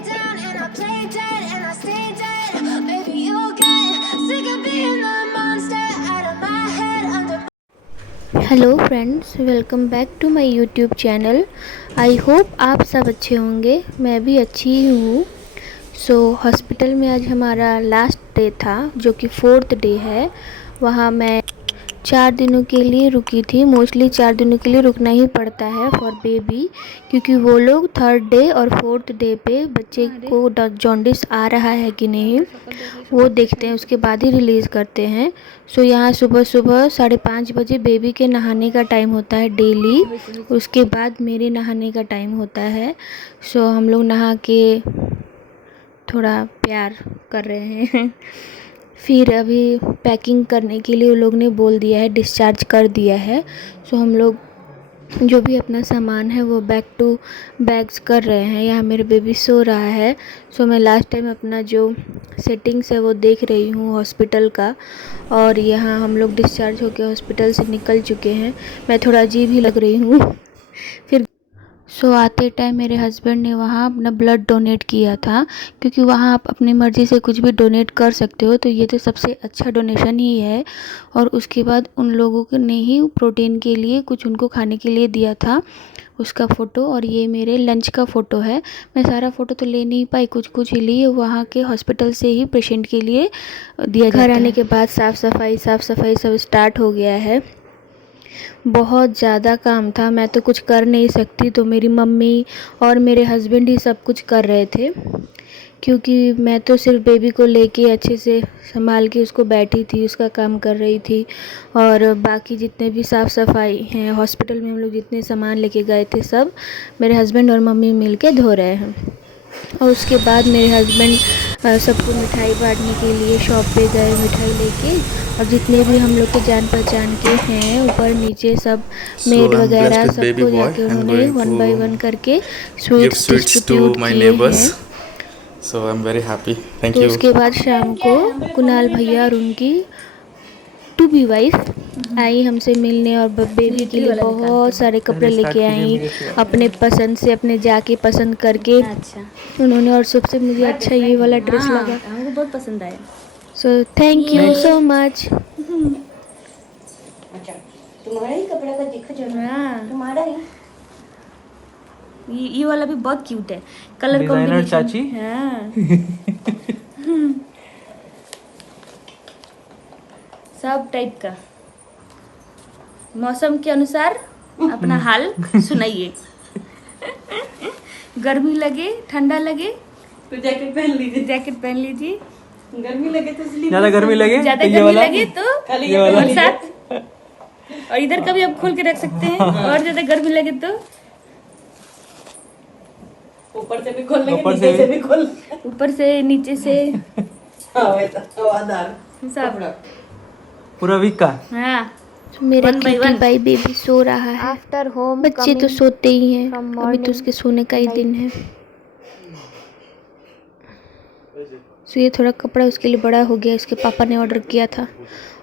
down and I play dead and I stay dead. Maybe you'll get sick of being the monster out of my head under hello friends, welcome back to my YouTube channel. I hope आप सब अच्छे होंगे। मैं भी अच्छी ही हूँ। Hospital में आज हमारा लास्ट डे था, जो कि 4th डे है। वहाँ मैं 4 दिनों के लिए रुकी थी। मोस्टली 4 दिनों के लिए रुकना ही पड़ता है फॉर बेबी, क्योंकि वो लोग 3rd डे और 4th डे पे बच्चे को जॉन्डिस आ रहा है कि नहीं वो देखते हैं, उसके बाद ही रिलीज़ करते हैं। यहाँ सुबह सुबह 5:30 बजे बेबी के नहाने का टाइम होता है डेली। उसके बाद मेरे नहाने का टाइम होता है। हम लोग नहा के थोड़ा प्यार कर रहे हैं। फिर अभी पैकिंग करने के लिए वो लोग ने बोल दिया है, डिस्चार्ज कर दिया है। हम लोग जो भी अपना सामान है वो बैक टू बैग्स कर रहे हैं। यहाँ मेरे बेबी सो रहा है। मैं लास्ट टाइम अपना जो सेटिंग्स है वो देख रही हूँ हॉस्पिटल का। और यहाँ हम लोग डिस्चार्ज होकर हॉस्पिटल से निकल चुके हैं। मैं थोड़ा अजीब ही लग रही हूँ। फिर आते टाइम मेरे हस्बैंड ने वहाँ अपना ब्लड डोनेट किया था, क्योंकि वहाँ आप अपनी मर्ज़ी से कुछ भी डोनेट कर सकते हो, तो ये तो सबसे अच्छा डोनेशन ही है। और उसके बाद उन लोगों ने ही प्रोटीन के लिए कुछ उनको खाने के लिए दिया था, उसका फ़ोटो। और ये मेरे लंच का फ़ोटो है। मैं सारा फ़ोटो तो ले नहीं पाई, कुछ कुछ ही लिए। वहाँ के हॉस्पिटल से ही पेशेंट के लिए दिया जाता है। घर आने के बाद साफ़ सफाई सब स्टार्ट हो गया है। बहुत ज़्यादा काम था, मैं तो कुछ कर नहीं सकती, तो मेरी मम्मी और मेरे हस्बैंड ही सब कुछ कर रहे थे, क्योंकि मैं तो सिर्फ बेबी को लेके अच्छे से संभाल के उसको बैठी थी, उसका काम कर रही थी। और बाकी जितने भी साफ़ सफाई हैं हॉस्पिटल में, हम लोग जितने सामान लेके गए थे सब मेरे हस्बैंड और मम्मी मिल के धो रहे हैं। और उसके बाद मेरे हस्बैंड सबको मिठाई बांटने के लिए शॉप पे गए मिठाई लेके। और जितने भी हम लोग के जान पहचान के हैं ऊपर नीचे सब मेड वगैरह सबको जाके उन्होंने 1 by 1 करके स्वीट्स डिस्ट्रीब्यूट किए हैं। So I'm very happy. Thank तो you. उसके बाद शाम को कुणाल भैया और उनकी टू बी वाइफ आई हमसे मिलने, और बेबी के लिए बहुत सारे कपड़े लेके आई अपने पसंद से, अपने जाके पसंद करके उन्होंने। और सबसे मुझे अच्छा ये वाला ड्रेस लगा, हमको बहुत पसंद आया। Thank you so much. अच्छा, तुम्हारा ही कपड़ा का दिखा जरा। तुम्हारा ही ये वाला भी बहुत क्यूट है, कलर डिजाइनर चाची। सब टाइप का मौसम के अनुसार अपना हाल सुनाइए। गर्मी लगे ठंडा लगे तो जैकेट पहन लीजिए। जैकेट पहन लीजिए। गर्मी लगे तो इसलिए ज्यादा गर्मी लगे ज्यादा तो ये गर्मी वाला लगे तो खाली ये वाला बरसात। और इधर का भी आप खोल के रख सकते हैं। और ज्यादा गर्मी लगे तो ऊपर से भी खोल लेंगे, ऊपर नीचे से से भी खोल लेंगे। ऊपर से नीचे से हाँ वैसा हवादार सब। कपड़ा। पूरा वीक का। हाँ मेरा One by क्यूटी one. बाई बेबी सो रहा है। आफ्टर होम बच्चे तो सोते ही हैं, अभी तो उसके सोने का ही दिन है। ये थोड़ा कपड़ा उसके लिए बड़ा हो गया, इसके पापा ने ऑर्डर किया था।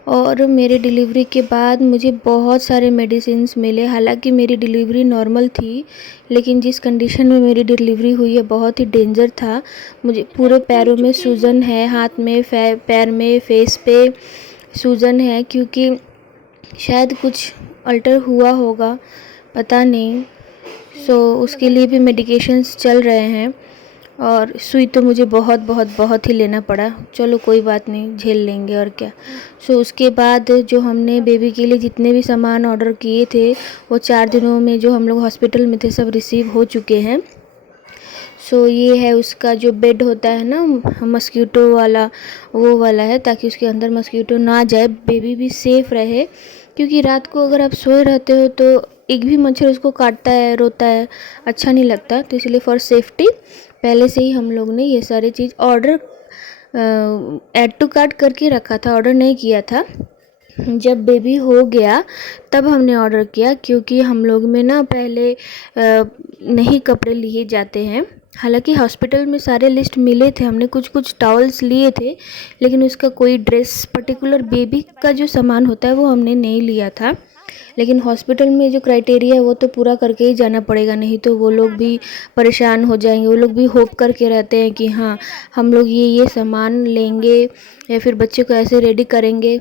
और मेरे डिलीवरी के बाद मुझे बहुत सारे मेडिसिन्स मिले। हालांकि मेरी डिलीवरी नॉर्मल थी, लेकिन जिस कंडीशन में मेरी डिलीवरी हुई है बहुत ही डेंजर था। मुझे पूरे पैरों में सूजन है, हाथ में पैर में फेस पे सूजन है, क्योंकि शायद कुछ अल्टर हुआ होगा, पता नहीं। उसके लिए भी मेडिकेशंस चल रहे हैं। और सुई तो मुझे बहुत ही लेना पड़ा। चलो कोई बात नहीं, झेल लेंगे और क्या। उसके बाद जो हमने बेबी के लिए जितने भी सामान ऑर्डर किए थे वो 4 दिनों में जो हम लोग हॉस्पिटल में थे सब रिसीव हो चुके हैं। ये है उसका जो बेड होता है ना मस्कीटो वाला, वो वाला है, ताकि उसके अंदर मस्कीटो ना जाए, बेबी भी सेफ़ रहे। क्योंकि रात को अगर आप सोए रहते हो तो एक भी मच्छर उसको काटता है, रोता है, अच्छा नहीं लगता। तो इसलिए फॉर सेफ्टी पहले से ही हम लोग ने ये सारी चीज़ ऑर्डर ऐड टू कार्ट करके रखा था, ऑर्डर नहीं किया था। जब बेबी हो गया तब हमने ऑर्डर किया, क्योंकि हम लोग में ना पहले नहीं कपड़े लिए जाते हैं। हालांकि हॉस्पिटल में सारे लिस्ट मिले थे, हमने कुछ टॉवल्स लिए थे, लेकिन उसका कोई ड्रेस पर्टिकुलर बेबी का जो सामान होता है वो हमने नहीं लिया था। लेकिन हॉस्पिटल में जो क्राइटेरिया है वो तो पूरा करके ही जाना पड़ेगा, नहीं तो वो लोग भी परेशान हो जाएंगे। वो लोग भी होप करके रहते हैं कि हाँ हम लोग ये सामान लेंगे या फिर बच्चे को ऐसे रेडी करेंगे।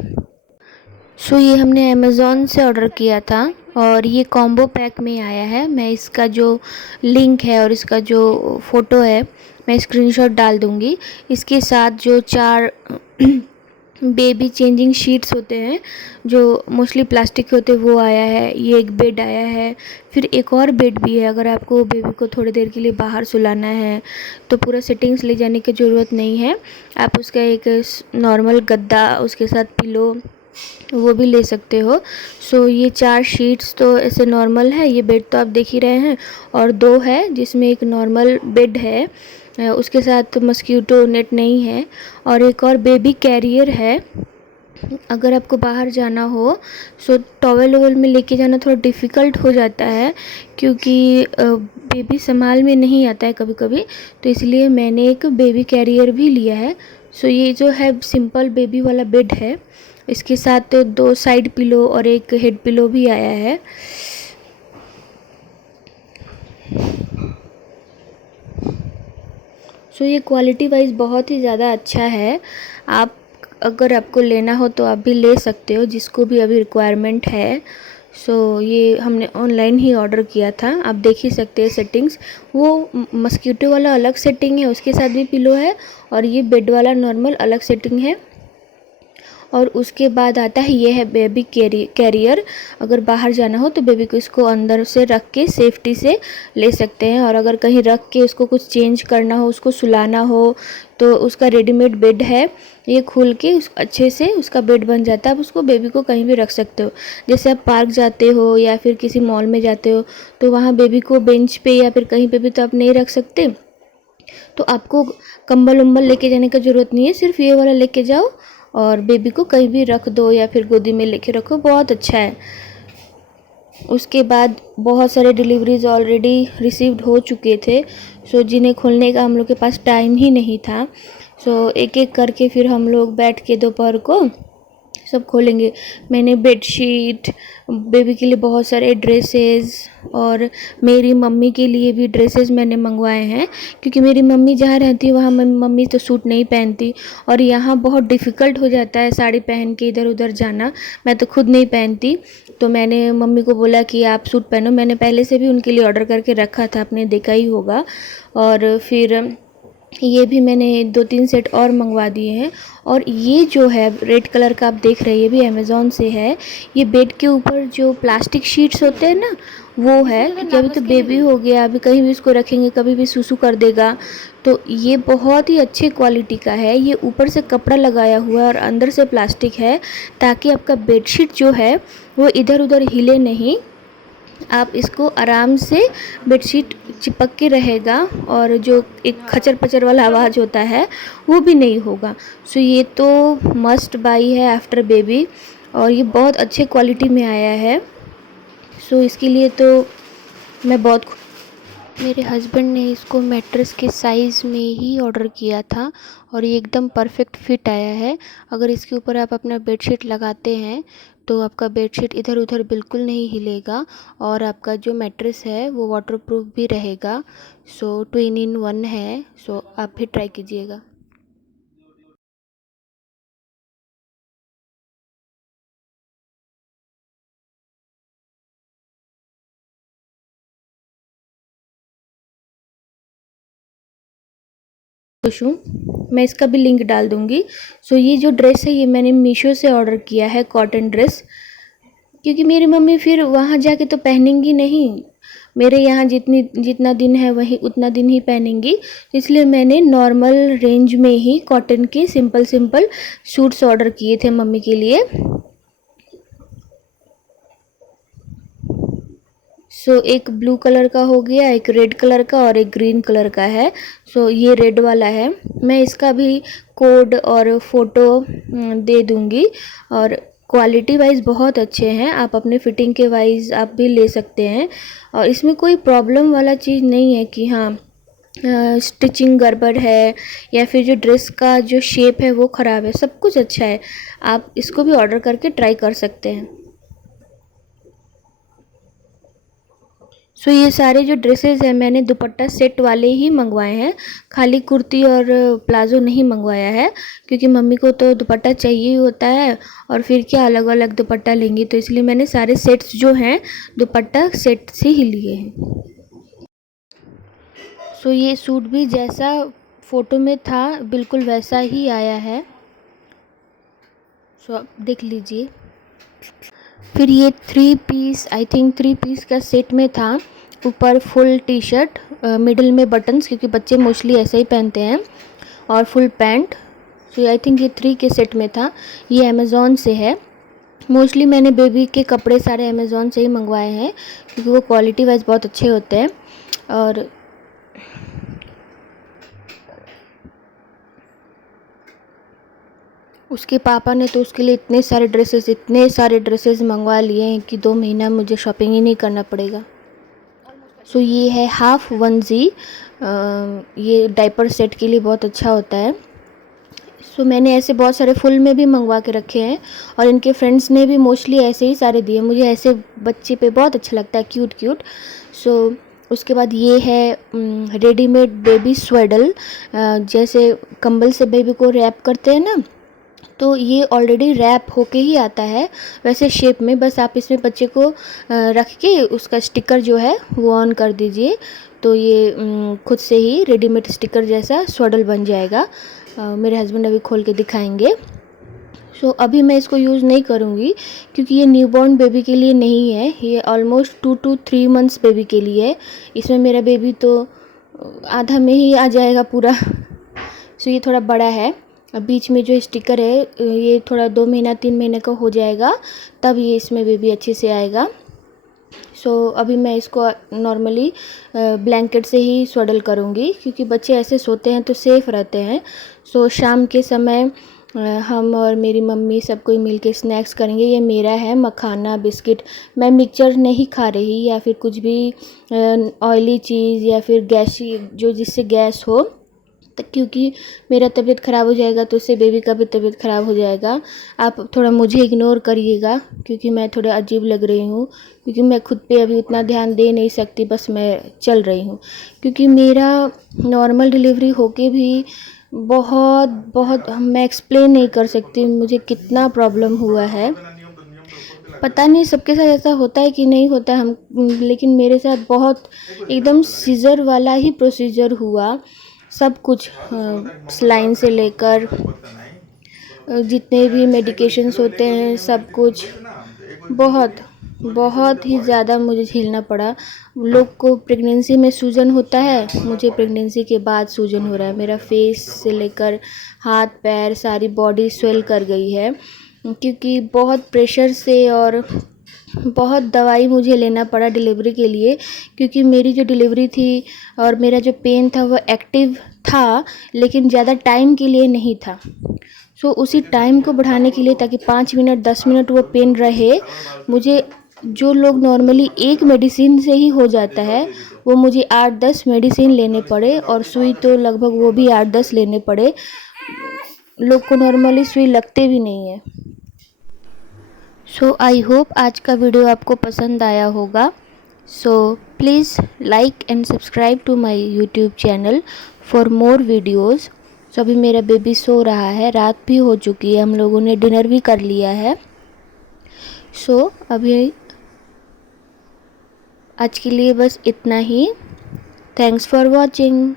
सो ये हमने अमेज़ॉन से ऑर्डर किया था और ये कॉम्बो पैक में आया है। मैं इसका जो लिंक है और इसका जो फ़ोटो है मैं स्क्रीनशॉट डाल दूँगी। इसके साथ जो 4 बेबी चेंजिंग शीट्स होते हैं जो मोस्टली प्लास्टिक के होते हैं वो आया है। ये एक बेड आया है, फिर एक और बेड भी है। अगर आपको बेबी को थोड़ी देर के लिए बाहर सुलाना है तो पूरा सेटिंग्स ले जाने की ज़रूरत नहीं है। आप उसका एक नॉर्मल गद्दा उसके साथ पिलो वो भी ले सकते हो। सो ये 4 शीट्स तो ऐसे नॉर्मल है, ये बेड तो आप देख ही रहे हैं, और 2 है जिसमें एक नॉर्मल बेड है उसके साथ मस्कीटो नेट नहीं है, और एक और बेबी कैरियर है। अगर आपको बाहर जाना हो सो टॉवेल वोवेल में लेके जाना थोड़ा डिफ़िकल्ट हो जाता है क्योंकि बेबी संभाल में नहीं आता है कभी कभी, तो इसलिए मैंने एक बेबी कैरियर भी लिया है। सो ये जो है सिंपल बेबी वाला बेड है, इसके साथ 2 साइड पिलो और एक हेड पिलो भी आया है। सो ये क्वालिटी वाइज बहुत ही ज़्यादा अच्छा है। आप अगर आपको लेना हो तो आप भी ले सकते हो, जिसको भी अभी रिक्वायरमेंट है। सो ये हमने ऑनलाइन ही ऑर्डर किया था, आप देख ही सकते हैं सेटिंग्स। वो मस्कीटो वाला अलग सेटिंग है, उसके साथ भी पिलो है, और ये बेड वाला नॉर्मल अलग सेटिंग है। और उसके बाद आता है ये है बेबी कैरियर। अगर बाहर जाना हो तो बेबी को इसको अंदर से रख के सेफ्टी से ले सकते हैं, और अगर कहीं रख के उसको कुछ चेंज करना हो, उसको सुलाना हो, तो उसका रेडीमेड बेड है, ये खोल के उस अच्छे से उसका बेड बन जाता है। आप उसको बेबी को कहीं भी रख सकते हो। जैसे आप पार्क जाते हो या फिर किसी मॉल में जाते हो तो वहाँ बेबी को बेंच पे या फिर कहीं पे भी तो आप नहीं रख सकते, तो आपको कंबल उम्बल लेके जाने का ज़रूरत नहीं है। सिर्फ ये वाला लेके जाओ और बेबी को कहीं भी रख दो या फिर गोदी में लेके रखो, बहुत अच्छा है। उसके बाद बहुत सारे डिलीवरीज ऑलरेडी रिसीव्ड हो चुके थे, सो जिन्हें खोलने का हम लोग के पास टाइम ही नहीं था। सो एक एक करके फिर हम लोग बैठ के दोपहर को सब खोलेंगे। मैंने बेडशीट, बेबी के लिए बहुत सारे ड्रेसेस और मेरी मम्मी के लिए भी ड्रेसेस मैंने मंगवाए हैं, क्योंकि मेरी मम्मी जहाँ रहती है वहाँ मम्मी तो सूट नहीं पहनती, और यहाँ बहुत डिफ़िकल्ट हो जाता है साड़ी पहन के इधर उधर जाना। मैं तो खुद नहीं पहनती, तो मैंने मम्मी को बोला कि आप सूट पहनो। मैंने पहले से भी उनके लिए ऑर्डर करके रखा था, आपने देखा ही होगा। और फिर ये भी मैंने 2-3 सेट और मंगवा दिए हैं। और ये जो है रेड कलर का आप देख रहे हैं, ये भी अमेज़ॉन से है। ये बेड के ऊपर जो प्लास्टिक शीट्स होते हैं ना, वो है, क्योंकि अभी तो बेबी हो गया, अभी कहीं भी इसको रखेंगे कभी भी सुसु कर देगा, तो ये बहुत ही अच्छे क्वालिटी का है। ये ऊपर से कपड़ा लगाया हुआ है और अंदर से प्लास्टिक है, ताकि आपका बेडशीट जो है वो इधर उधर हिले नहीं। आप इसको आराम से बेडशीट चिपक के रहेगा, और जो एक खचर पचर वाला आवाज़ होता है वो भी नहीं होगा। सो ये तो मस्ट बाई है आफ्टर बेबी, और ये बहुत अच्छे क्वालिटी में आया है। सो इसके लिए तो मैं बहुत मेरे हस्बैंड ने इसको मैट्रेस के साइज़ में ही ऑर्डर किया था, और ये एकदम परफेक्ट फिट आया है। अगर इसके ऊपर आप अपना बेडशीट लगाते हैं तो आपका बेडशीट इधर उधर बिल्कुल नहीं हिलेगा, और आपका जो मैट्रेस है वो वाटरप्रूफ भी रहेगा। सो 2-in-1 है, सो आप भी ट्राई कीजिएगा। खुश हूँ, मैं इसका भी लिंक डाल दूँगी। सो ये जो ड्रेस है ये मैंने मीशो से ऑर्डर किया है, कॉटन ड्रेस, क्योंकि मेरी मम्मी फिर वहाँ जाके तो पहनेंगी नहीं, मेरे यहाँ जितना दिन है वही उतना दिन ही पहनेंगी। इसलिए मैंने नॉर्मल रेंज में ही कॉटन के सिंपल सूट्स ऑर्डर किए थे मम्मी के लिए। सो एक ब्लू कलर का हो गया, एक रेड कलर का और एक ग्रीन कलर का है। सो ये रेड वाला है, मैं इसका भी कोड और फ़ोटो दे दूँगी। और क्वालिटी वाइज बहुत अच्छे हैं, आप अपने फिटिंग के वाइज आप भी ले सकते हैं, और इसमें कोई प्रॉब्लम वाला चीज़ नहीं है कि हाँ स्टिचिंग गड़बड़ है या फिर जो ड्रेस का जो शेप है वो ख़राब है। सब कुछ अच्छा है, आप इसको भी ऑर्डर करके ट्राई कर सकते हैं। सो ये सारे जो ड्रेसेस हैं मैंने दुपट्टा सेट वाले ही मंगवाए हैं, खाली कुर्ती और प्लाज़ो नहीं मंगवाया है, क्योंकि मम्मी को तो दुपट्टा चाहिए ही होता है और फिर क्या अलग अलग दुपट्टा लेंगी, तो इसलिए मैंने सारे सेट्स जो हैं दुपट्टा सेट से ही लिए हैं। सो ये सूट भी जैसा फ़ोटो में था बिल्कुल वैसा ही आया है, सो आप देख लीजिए। फिर ये 3 पीस, आई थिंक 3 पीस का सेट में था। ऊपर फुल टी शर्ट, मिडिल में बटन्स, क्योंकि बच्चे मोस्टली ऐसे ही पहनते हैं, और full pant. So I think ये 3 के सेट में था। ये अमेज़ॉन से है। मोस्टली मैंने बेबी के कपड़े सारे अमेज़ॉन से ही मंगवाए हैं, क्योंकि वो क्वालिटी वाइज बहुत अच्छे होते हैं। और उसके पापा ने तो उसके लिए इतने सारे ड्रेसेस मंगवा लिए हैं कि 2 महीना मुझे शॉपिंग ही नहीं करना पड़ेगा। सो ये है हाफ वनजी, ये डायपर सेट के लिए बहुत अच्छा होता है। सो मैंने ऐसे बहुत सारे फुल में भी मंगवा के रखे हैं, और इनके फ्रेंड्स ने भी मोस्टली ऐसे ही सारे दिए। मुझे ऐसे बच्चे पे बहुत अच्छा लगता है, क्यूट क्यूट। सो उसके बाद ये है रेडीमेड बेबी स्वेडल, जैसे कंबल से बेबी को रैप करते हैं ना, तो ये ऑलरेडी रैप होके ही आता है वैसे शेप में। बस आप इसमें बच्चे को रख के उसका स्टिकर जो है वो ऑन कर दीजिए, तो ये खुद से ही रेडीमेड स्टिकर जैसा स्वेडल बन जाएगा। मेरे हस्बैंड अभी खोल के दिखाएंगे। सो अभी मैं इसको यूज़ नहीं करूँगी, क्योंकि ये न्यूबॉर्न बेबी के लिए नहीं है, ये ऑलमोस्ट 2 to 3 मंथ्स बेबी के लिए है। इसमें मेरा बेबी तो आधा में ही आ जाएगा पूरा। सो ये थोड़ा बड़ा है। अब बीच में जो स्टिकर है ये थोड़ा 2 महीना 3 महीने का हो जाएगा, तब ये इसमें बेबी अच्छे से आएगा। सो अभी मैं इसको नॉर्मली ब्लैंकेट से ही स्वेडल करूँगी, क्योंकि बच्चे ऐसे सोते हैं तो सेफ़ रहते हैं। सो शाम के समय हम और मेरी मम्मी सब कोई मिल के स्नैक्स करेंगे। ये मेरा है मखाना बिस्किट। मैं मिक्सचर नहीं खा रही, या फिर कुछ भी ऑयली चीज़, या फिर गैसी जो जिससे गैस हो, क्योंकि मेरा तबीयत ख़राब हो जाएगा तो उससे बेबी का भी तबीयत ख़राब हो जाएगा। आप थोड़ा मुझे इग्नोर करिएगा, क्योंकि मैं थोड़ा अजीब लग रही हूँ, क्योंकि मैं खुद पे अभी उतना ध्यान दे नहीं सकती, बस मैं चल रही हूँ। क्योंकि मेरा नॉर्मल डिलीवरी होके भी बहुत मैं एक्सप्लेन नहीं कर सकती मुझे कितना प्रॉब्लम हुआ है। पता नहीं सबके साथ ऐसा होता है कि नहीं होता है, लेकिन मेरे साथ बहुत एकदम सीजर वाला ही प्रोसीजर हुआ। सब कुछ सलाइन से लेकर जितने भी मेडिकेशंस होते हैं सब कुछ बहुत ही ज़्यादा मुझे झेलना पड़ा। लोग को प्रेगनेंसी में सूजन होता है, मुझे प्रेगनेंसी के बाद सूजन हो रहा है। मेरा फेस से लेकर हाथ पैर सारी बॉडी स्वेल कर गई है, क्योंकि बहुत प्रेशर से और बहुत दवाई मुझे लेना पड़ा डिलीवरी के लिए। क्योंकि मेरी जो डिलीवरी थी और मेरा जो पेन था वो एक्टिव था, लेकिन ज़्यादा टाइम के लिए नहीं था। सो उसी टाइम को बढ़ाने के लिए, ताकि 5 मिनट 10 मिनट वो पेन रहे, मुझे जो लोग नॉर्मली एक मेडिसिन से ही हो जाता है, वो मुझे 8-10 मेडिसिन लेने पड़े, और सुई तो लगभग वो भी 8-10 लेने पड़े। लोग को नॉर्मली सुई लगते भी नहीं है। सो आई होप आज का वीडियो आपको पसंद आया होगा। So please like and subscribe to my YouTube channel for more videos. So अभी मेरा बेबी सो रहा है, रात भी हो चुकी है, हम लोगों ने डिनर भी कर लिया है। सो अभी आज के लिए बस इतना ही। Thanks for watching.